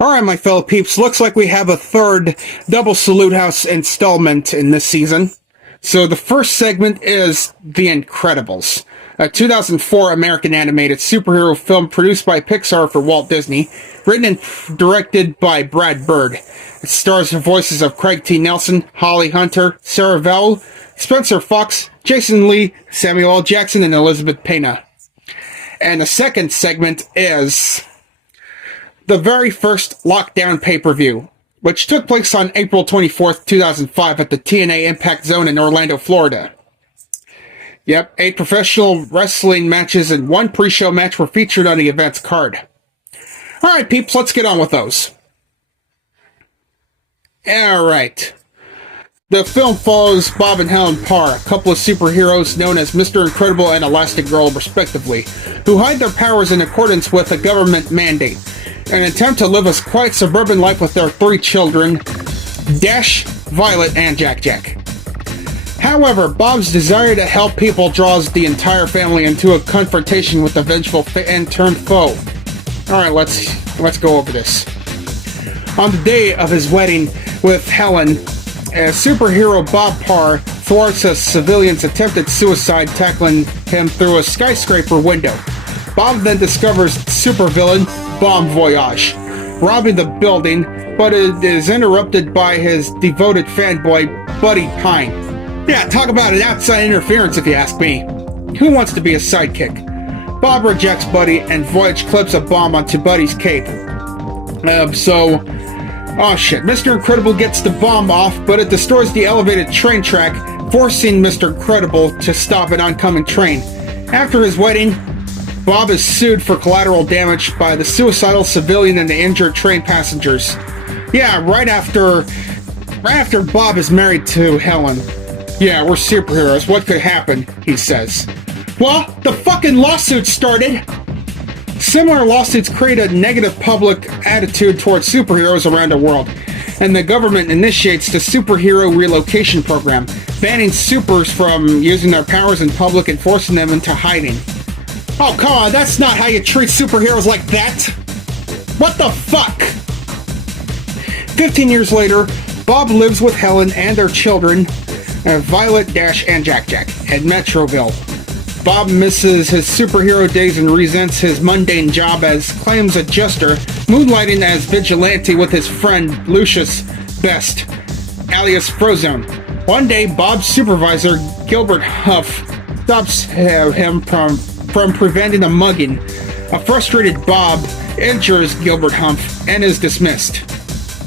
Alright, my fellow peeps, looks like we have a third Double Salute House installment in this season. So the first segment is The Incredibles, a 2004 American animated superhero film produced by Pixar for Walt Disney, written and directed by Brad Bird. It stars the voices of Craig T. Nelson, Holly Hunter, Sarah Vowell, Spencer Fox, Jason Lee, Samuel L. Jackson, and Elizabeth Pena. And the second segment is the very first Lockdown pay-per-view, which took place on April 24th, 2005 at the TNA Impact Zone in Orlando, Florida. Yep, 8 professional wrestling matches and 1 pre-show match were featured on the event's card. Alright, peeps, let's get on with those. Alright. The film follows Bob and Helen Parr, a couple of superheroes known as Mr. Incredible and Elastic Girl, respectively, who hide their powers in accordance with a government mandate, and attempt to live a quiet suburban life with their 3 children, Dash, Violet, and Jack Jack. However, Bob's desire to help people draws the entire family into a confrontation with a vengeful and turned foe. Alright, let's go over this. On the day of his wedding with Helen, superhero Bob Parr thwarts a civilian's attempted suicide, tackling him through a skyscraper window. Bob then discovers supervillain Bon Voyage, robbing the building, but it is interrupted by his devoted fanboy, Buddy Pine. Yeah, talk about an outside interference if you ask me. Who wants to be a sidekick? Bob rejects Buddy, and Voyage clips a bomb onto Buddy's cape. Oh shit, Mr. Incredible gets the bomb off, but it destroys the elevated train track, forcing Mr. Incredible to stop an oncoming train. After his wedding, Bob is sued for collateral damage by the suicidal civilian and the injured train passengers. Yeah, right after Bob is married to Helen. Yeah, we're superheroes, what could happen, he says. Well, the fucking lawsuit started! Similar lawsuits create a negative public attitude towards superheroes around the world, and the government initiates the Superhero Relocation Program, banning supers from using their powers in public and forcing them into hiding. Oh, come on, that's not how you treat superheroes like that! What the fuck? 15 years later, Bob lives with Helen and their children, Violet, Dash, and Jack Jack, at Metroville. Bob misses his superhero days and resents his mundane job as claims adjuster, moonlighting as vigilante with his friend Lucius Best, alias Frozone. One day, Bob's supervisor, Gilbert Huff, stops him from preventing a mugging. A frustrated Bob injures Gilbert Humph and is dismissed.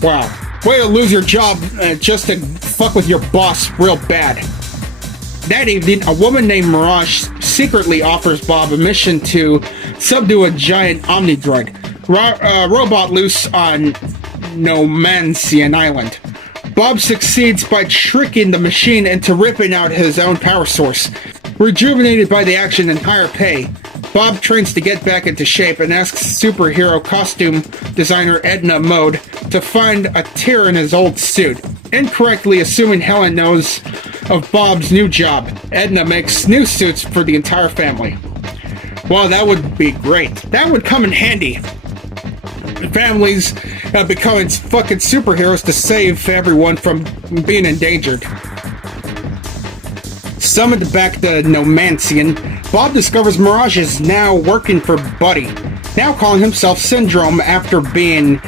Wow, way to lose your job just to fuck with your boss real bad. That evening, a woman named Mirage secretly offers Bob a mission to subdue a giant Omnidroid, robot loose on Nomancian Island. Bob succeeds by tricking the machine into ripping out his own power source. Rejuvenated by the action and higher pay, Bob trains to get back into shape and asks superhero costume designer Edna Mode to find a tear in his old suit. Incorrectly assuming Helen knows of Bob's new job, Edna makes new suits for the entire family. Well, that would be great. That would come in handy. Families becoming fucking superheroes to save everyone from being endangered. Summoned back to Nomancian, Bob discovers Mirage is now working for Buddy, now calling himself Syndrome after being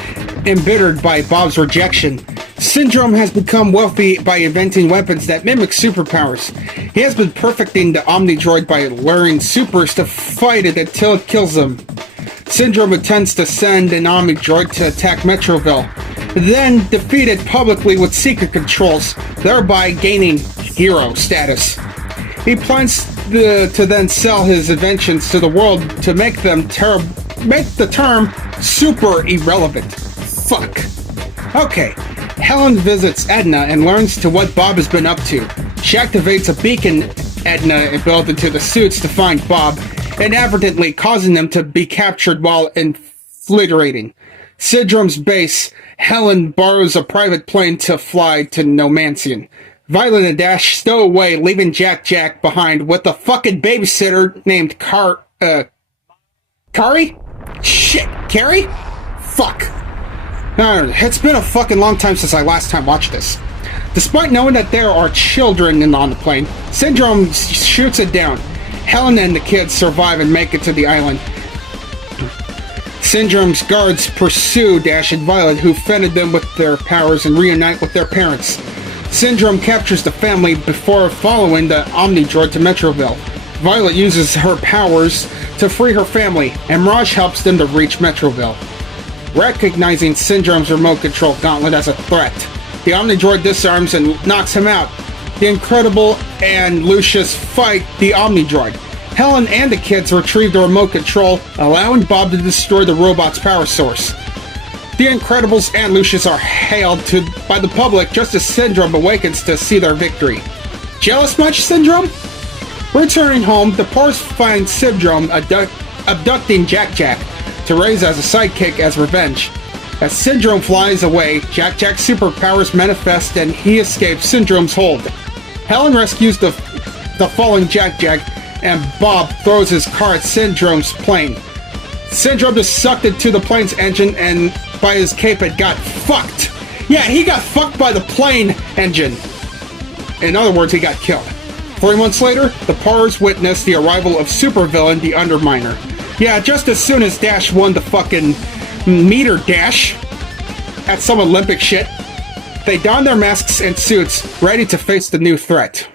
embittered by Bob's rejection. Syndrome has become wealthy by inventing weapons that mimic superpowers. He has been perfecting the Omnidroid by luring supers to fight it until it kills them. Syndrome intends to send an Omnidroid to attack Metroville, then defeat it publicly with secret controls, thereby gaining hero status. He plans to then sell his inventions to the world to make the term super irrelevant. Fuck. Okay. Helen visits Edna and learns to what Bob has been up to. She activates a beacon Edna built into the suits to find Bob, inadvertently causing them to be captured while infiltrating Syndrome's base. Helen borrows a private plane to fly to Nomancian. Violet and Dash stow away, leaving Jack Jack behind with a fucking babysitter named Kari? Shit, Carrie? Fuck. It's been a fucking long time since I last time watched this. Despite knowing that there are children on the plane, Syndrome shoots it down. Helen and the kids survive and make it to the island. Syndrome's guards pursue Dash and Violet, who fended them with their powers, and reunite with their parents. Syndrome captures the family before following the Omnidroid to Metroville. Violet uses her powers to free her family, and Mirage helps them to reach Metroville. Recognizing Syndrome's remote control gauntlet as a threat, the Omnidroid disarms and knocks him out. The Incredible and Lucius fight the Omnidroid. Helen and the kids retrieve the remote control, allowing Bob to destroy the robot's power source. The Incredibles and Lucius are hailed by the public just as Syndrome awakens to see their victory. Jealous much, Syndrome? Returning home, the Pars find Syndrome abducting Jack-Jack to raise as a sidekick as revenge. As Syndrome flies away, Jack-Jack's superpowers manifest and he escapes Syndrome's hold. Helen rescues the falling Jack-Jack, and Bob throws his car at Syndrome's plane. Syndrome just sucked into the plane's engine, and by his cape it got fucked. Yeah, he got fucked by the plane engine. In other words, he got killed. 3 months later, the Pars witness the arrival of supervillain the Underminer. Yeah, just as soon as Dash won the fucking meter dash at some Olympic shit, they don their masks and suits, ready to face the new threat.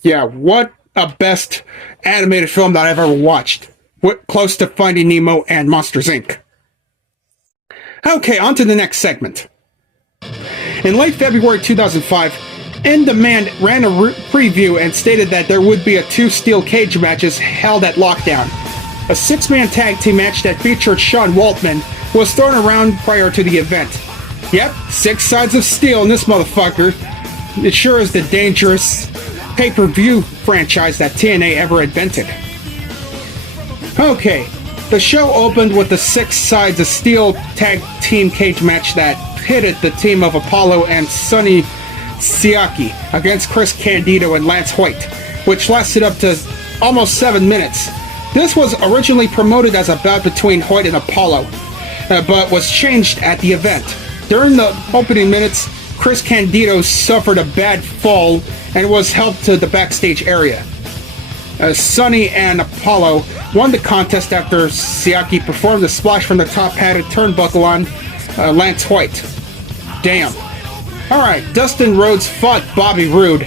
Yeah, what a best animated film that I've ever watched. Close to Finding Nemo and Monsters, Inc. Okay, on to the next segment. In late February 2005, In Demand ran a preview and stated that there would be 2 steel cage matches held at Lockdown. A 6-man tag team match that featured Sean Waltman was thrown around prior to the event. Yep, 6 sides of steel in this motherfucker. It sure is the dangerous pay-per-view franchise that TNA ever invented. Okay, the show opened with the 6 sides of steel tag team cage match that pitted the team of Apollo and Sonny Siaki against Chris Candido and Lance Hoyt, which lasted up to almost 7 minutes. This was originally promoted as a bout between Hoyt and Apollo, but was changed at the event. During the opening minutes, Chris Candido suffered a bad fall and was helped to the backstage area. Sonny and Apollo won the contest after Siaki performed a splash from the top padded turnbuckle on Lance Hoyt. Damn. Alright, Dustin Rhodes fought Bobby Roode,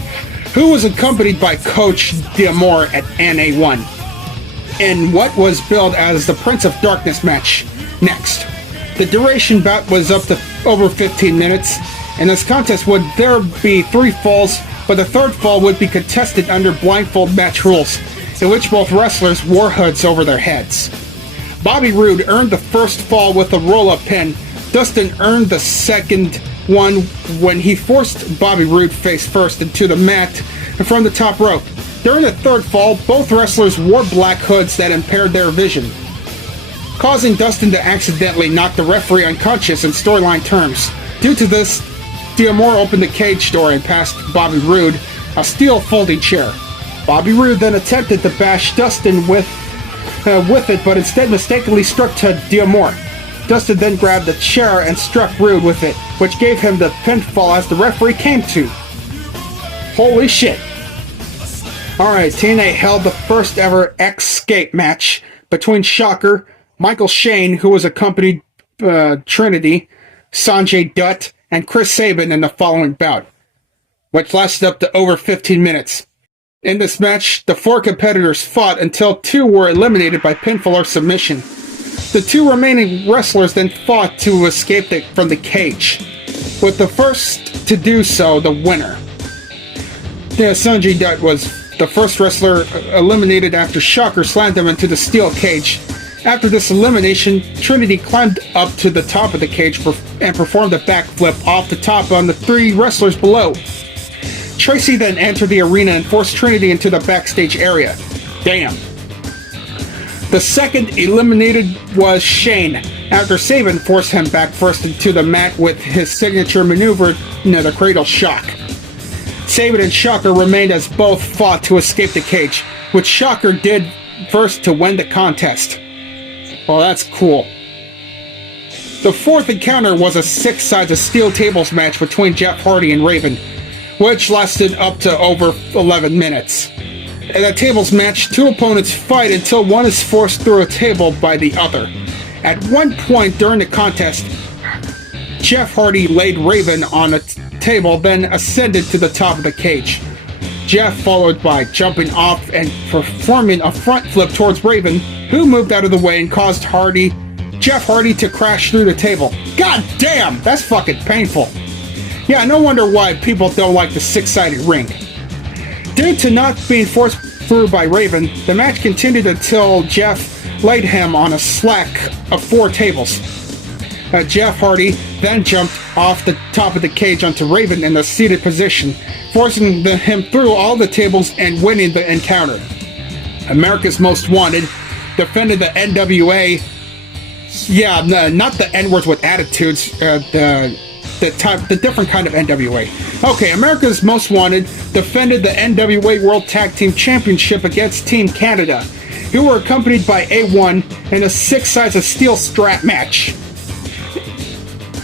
who was accompanied by Coach D'Amore at NA1, in what was billed as the Prince of Darkness match. Next, the duration bout was up to over 15 minutes. In this contest would there be 3 falls, but the 3rd fall would be contested under blindfold match rules, in which both wrestlers wore hoods over their heads. Bobby Roode earned the 1st fall with a roll-up pin. Dustin earned the 2nd one when he forced Bobby Roode face first into the mat from the top rope. During the 3rd fall, both wrestlers wore black hoods that impaired their vision, causing Dustin to accidentally knock the referee unconscious in storyline terms. Due to this, D'Amore opened the cage door and passed Bobby Roode a steel folding chair. Bobby Roode then attempted to bash Dustin with it, but instead mistakenly struck to D'Amore. Dustin then grabbed the chair and struck Roode with it, which gave him the pinfall as the referee came to. Holy shit. Alright, TNA held the first ever Escape match between Shocker, Michael Shane, who was accompanied Trinity, Sanjay Dutt, and Chris Sabin in the following bout, which lasted up to over 15 minutes. In this match, the 4 competitors fought until 2 were eliminated by pinfall or submission. The 2 remaining wrestlers then fought to escape from the cage, with the first to do so the winner. Sanjay Dutt was the first wrestler eliminated after Shocker slammed him into the steel cage. After this elimination, Trinity climbed up to the top of the cage and performed a backflip off the top on the 3 wrestlers below. Tracy then entered the arena and forced Trinity into the backstage area. Damn. The second eliminated was Shane, after Sabin forced him back first into the mat with his signature maneuver, the Cradle Shock. Sabin and Shocker remained as both fought to escape the cage, which Shocker did first to win the contest. Well, that's cool. The fourth encounter was a 6 sides of steel tables match between Jeff Hardy and Raven, which lasted up to over 11 minutes. In a tables match, two opponents fight until one is forced through a table by the other. At one point during the contest, Jeff Hardy laid Raven on a table, then ascended to the top of the cage. Jeff followed by jumping off and performing a front flip towards Raven, who moved out of the way and caused Jeff Hardy to crash through the table. God damn, that's fucking painful. Yeah, no wonder why people don't like the 6-sided ring. Due to not being forced through by Raven, the match continued until Jeff laid him on a slack of 4 tables. Jeff Hardy then jumped off the top of the cage onto Raven in the seated position, forcing him through all the tables and winning the encounter. America's Most Wanted defended the NWA. Yeah, not the N-words with attitudes. The different kind of NWA. Okay, America's Most Wanted defended the NWA World Tag Team Championship against Team Canada, who were accompanied by A1 in a 6 sides of steel strap match.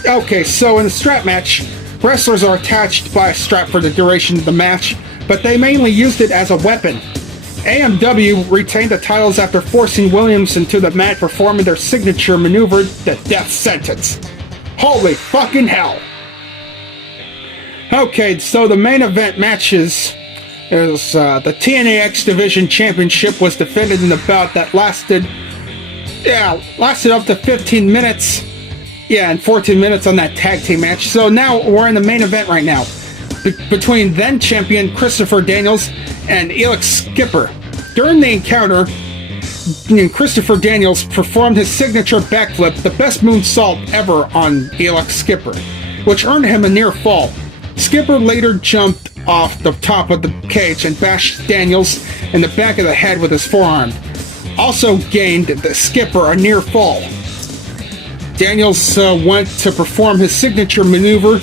Okay, so in the strap match, wrestlers are attached by a strap for the duration of the match, but they mainly used it as a weapon. AMW retained the titles after forcing Williams into the mat, performing their signature maneuver, the Death Sentence. Holy fucking hell! Okay, so the main event matches is the TNA X Division Championship was defended in a bout that lasted up to 15 minutes. Yeah, and 14 minutes on that tag team match. So now we're in the main event right now, between then champion Christopher Daniels and Helixe Skipper. During the encounter, Christopher Daniels performed his signature backflip, the best moonsault ever on Helixe Skipper, which earned him a near fall. Skipper later jumped off the top of the cage and bashed Daniels in the back of the head with his forearm. Also gained the Skipper a near fall. Daniels went to perform his signature maneuver,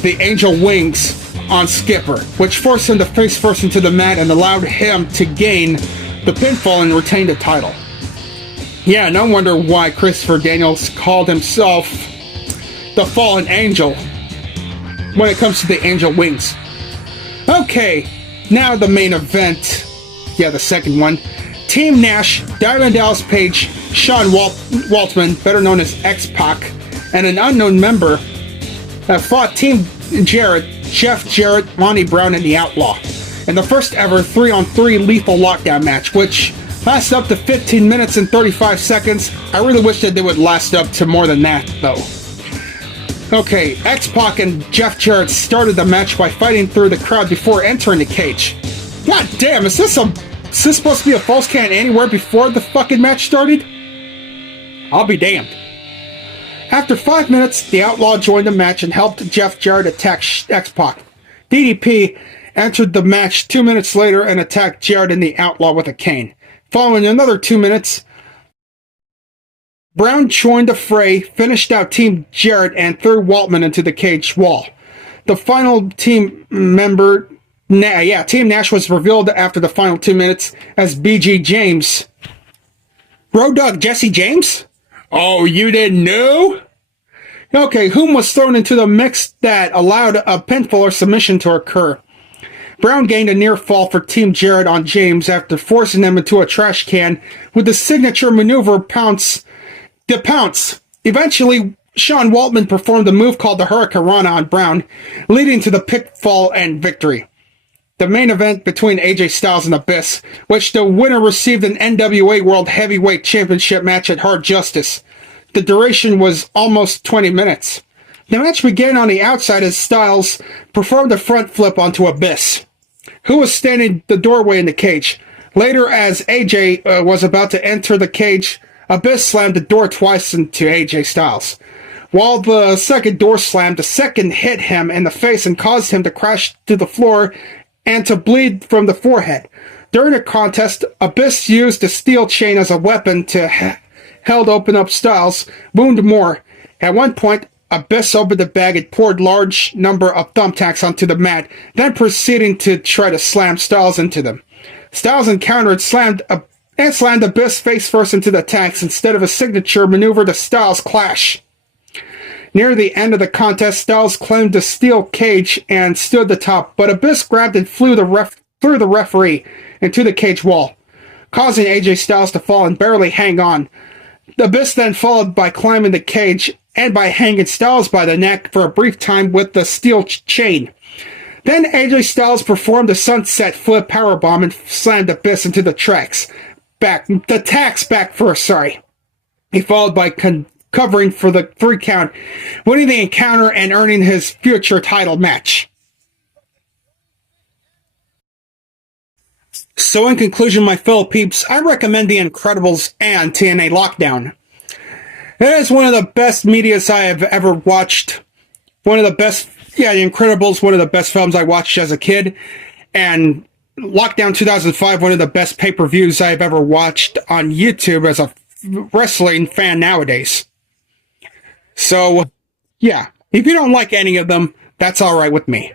the Angel Wings, on Skipper, which forced him to face first into the mat and allowed him to gain the pinfall and retain the title. Yeah, no wonder why Christopher Daniels called himself the Fallen Angel when it comes to the Angel Wings. Okay, now the main event. Yeah, the second one. Team Nash, Diamond Dallas Page, Sean Waltman, better known as X-Pac, and an unknown member fought Team Jarrett, Jeff Jarrett, Monty Brown, and the Outlaw in the first ever 3-on-3 lethal lockdown match, which lasted up to 15 minutes and 35 seconds. I really wish that they would last up to more than that, though. Okay, X-Pac and Jeff Jarrett started the match by fighting through the crowd before entering the cage. God damn, is this supposed to be a false count anywhere before the fucking match started? I'll be damned. After 5 minutes, the Outlaw joined the match and helped Jeff Jarrett attack X-Pac. DDP entered the match 2 minutes later and attacked Jarrett and the Outlaw with a cane. Following another 2 minutes, Brown joined the fray, finished out Team Jarrett, and threw Waltman into the cage wall. The final team member, Team Nash, was revealed after the final 2 minutes as BG James. Road Dogg Jesse James? Oh, you didn't know? Okay, whom was thrown into the mix that allowed a pinfall or submission to occur. Brown gained a near fall for Team Jarrett on James after forcing them into a trash can with the signature maneuver the Pounce. Eventually, Sean Waltman performed a move called the Hurricanrana on Brown, leading to the pitfall and victory. The main event between AJ Styles and Abyss, which the winner received an NWA World Heavyweight Championship match at Hard Justice. The duration was almost 20 minutes. The match began on the outside as Styles performed a front flip onto Abyss, who was standing the doorway in the cage. Later, as AJ was about to enter the cage, Abyss slammed the door twice into AJ Styles. While the second door slammed, the second hit him in the face and caused him to crash to the floor and to bleed from the forehead. During the contest, Abyss used a steel chain as a weapon to held open up Styles, wound more. At one point, Abyss opened the bag and poured large number of thumbtacks onto the mat, then proceeding to try to slam Styles into them. Styles encountered slammed Abyss face first into the tacks instead of a signature maneuver. The Styles clash. Near the end of the contest, Styles claimed the steel cage and stood atop, but Abyss grabbed and threw the referee into the cage wall, causing AJ Styles to fall and barely hang on. Abyss then followed by climbing the cage and by hanging Styles by the neck for a brief time with the steel chain. Then AJ Styles performed a sunset flip powerbomb and slammed Abyss into the tacks back first, He followed by covering for the 3 count, winning the encounter and earning his future title match. So in conclusion, my fellow peeps, I recommend The Incredibles and TNA Lockdown. It is one of the best medias I have ever watched. The Incredibles, one of the best films I watched as a kid. And Lockdown 2005, one of the best pay-per-views I've ever watched on YouTube as a wrestling fan nowadays. So, yeah, if you don't like any of them, that's alright with me.